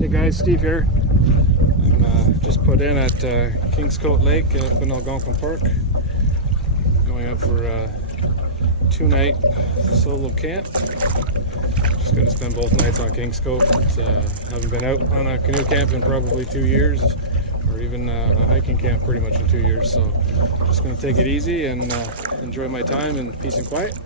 Hey guys, Steve here. I'm just put in at Kingscote Lake up in Algonquin Park. Going out for a 2-night solo camp. Just going to spend both nights on Kingscote. Haven't been out on a canoe camp in probably 2 years, or even a hiking camp pretty much in 2 years. So just going to take it easy and enjoy my time in peace and quiet.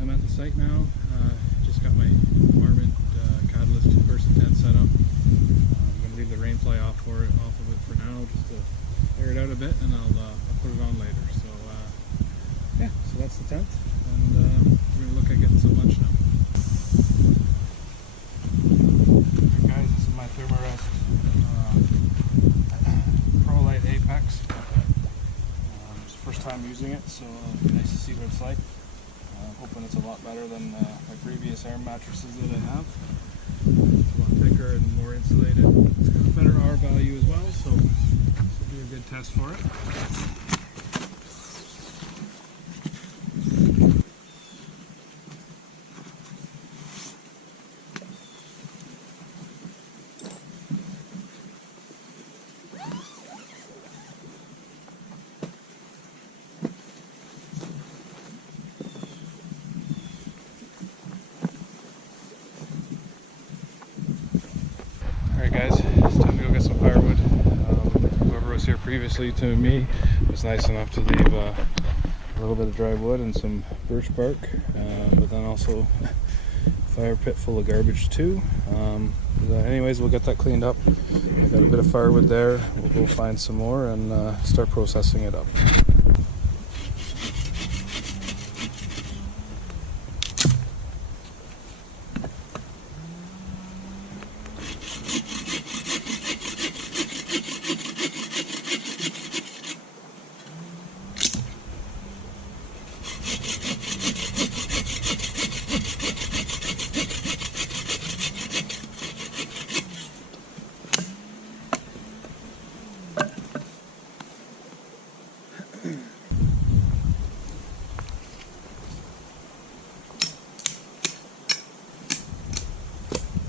I'm at the site now. Just got my varmint catalyst 2-person tent set up. I'm going to leave the rain fly off of it for now, just to air it out a bit, and I'll put it on later. So yeah, so that's the tent, and we're going to look at getting some lunch now. Hey guys, this is my Thermarest Pro Light Apex. It's the first time using it, so it'll be nice to see what it's like. Hoping it's a lot better than my previous air mattresses that I have. It's a lot thicker and more insulated. It's got a better R value as well, so this will be a good test for it. Alright guys, it's time to go get some firewood. Whoever was here previously to me was nice enough to leave a little bit of dry wood and some birch bark, but then also a fire pit full of garbage too. Anyways, we'll get that cleaned up. I got a bit of firewood there. We'll go find some more and start processing it up.